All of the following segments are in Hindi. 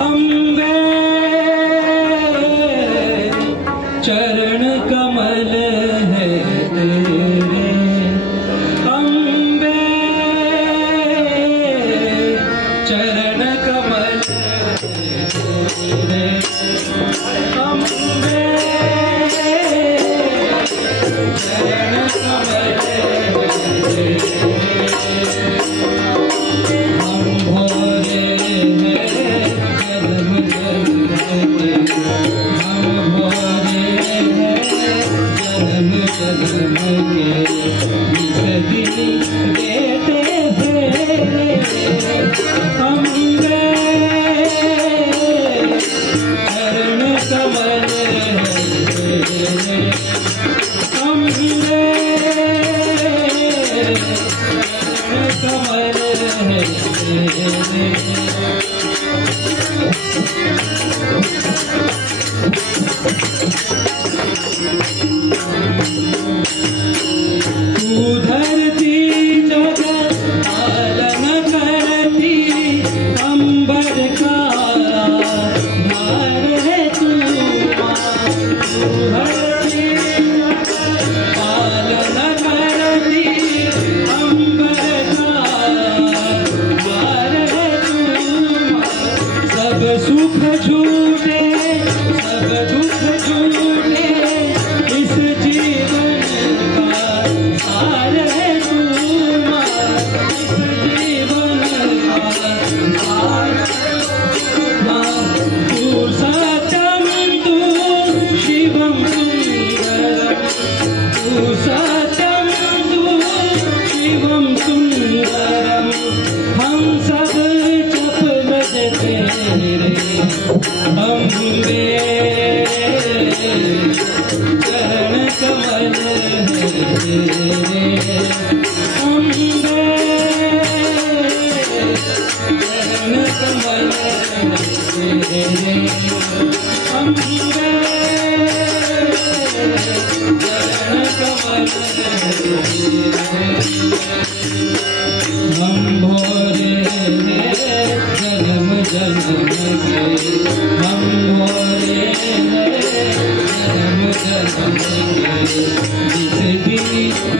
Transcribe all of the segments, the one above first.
अम्बे चरण कमल है तेरे, अम्बे चरण कमल है तेरे, अम्बे चरण कमल है तेरे। हम भोरे हैं जन्म जन्म के, हम भोरे हैं जन्म जन्म के, इस दिन देते फेरे, अम्बे चरण कमल है तेरे, अम्बे चरण कमल है तेरे। तू धरती जगत पालन करती, अंबर का भार है तू माँ। तू धरती जगत पालन करती, अंबर का भार है तू माँ। सब सुख झूठे सब दुख झूठे, इस जीवन का सार है तू माँ। इस जीवन का सार माँ। तू सत्यम तू शिवम सुंदरम, तू सत्यम तू शिवम सुंदरम, हम सब चपल तेरे, अम्बे चरण कमल है तेरे, अम्बे चरण कमल है तेरे, अम्बे चरण कमल है तेरे। हम भोरे हैं जन्म जन्म के, हम भोरे हैं जन्म जन्म के, जिस दिन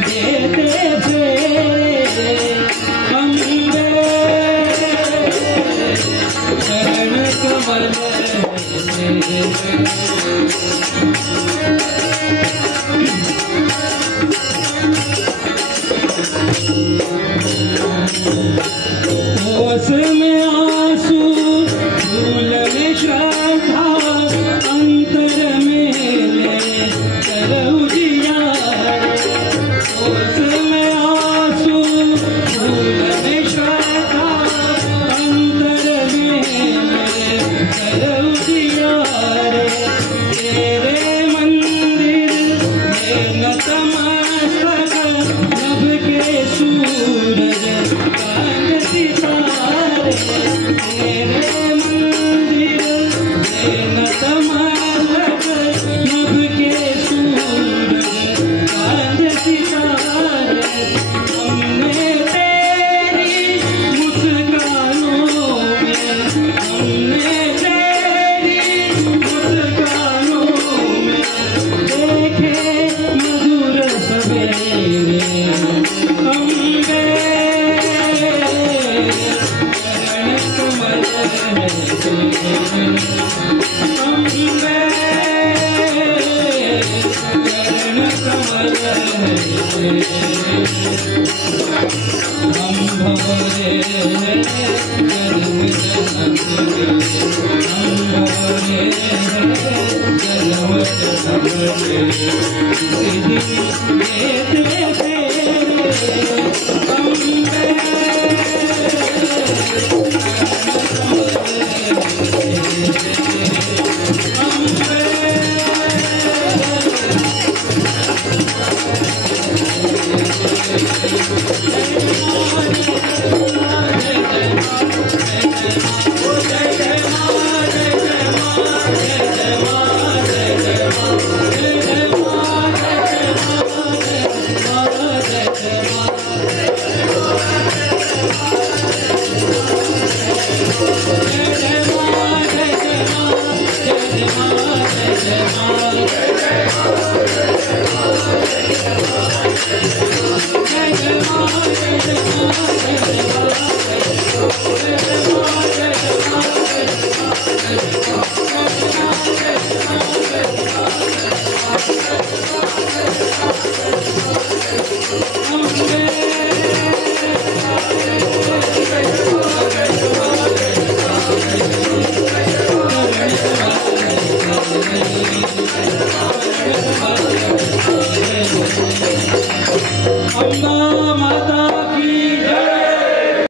देते फेरे, अम्बे चरण कमल है तेरे। होश में आंसू फूल में श्रद्धा, अंतर में ले कर उजियार। होश में आंसू फूल में श्रद्धा, अंतर में ले कर उजियार। तेरे मंदिर में नतमस्तक, नभ के सूरज चांद सितारे। तेरे मंदिर में नतमस्तक, नभ के सूरज चांद सितारे। हमने तेरी मुस्कानों में, हमने तेरी मुस्कानों में देखे मधुर सवेरे, अम्बे चरण कमल है तेरे, अम्बे चरण कमल है तेरे। हम भोरे हैं जन्म जन्म के, हम भोरे हैं जन्म जन्म के, इस दिन देते फेरे,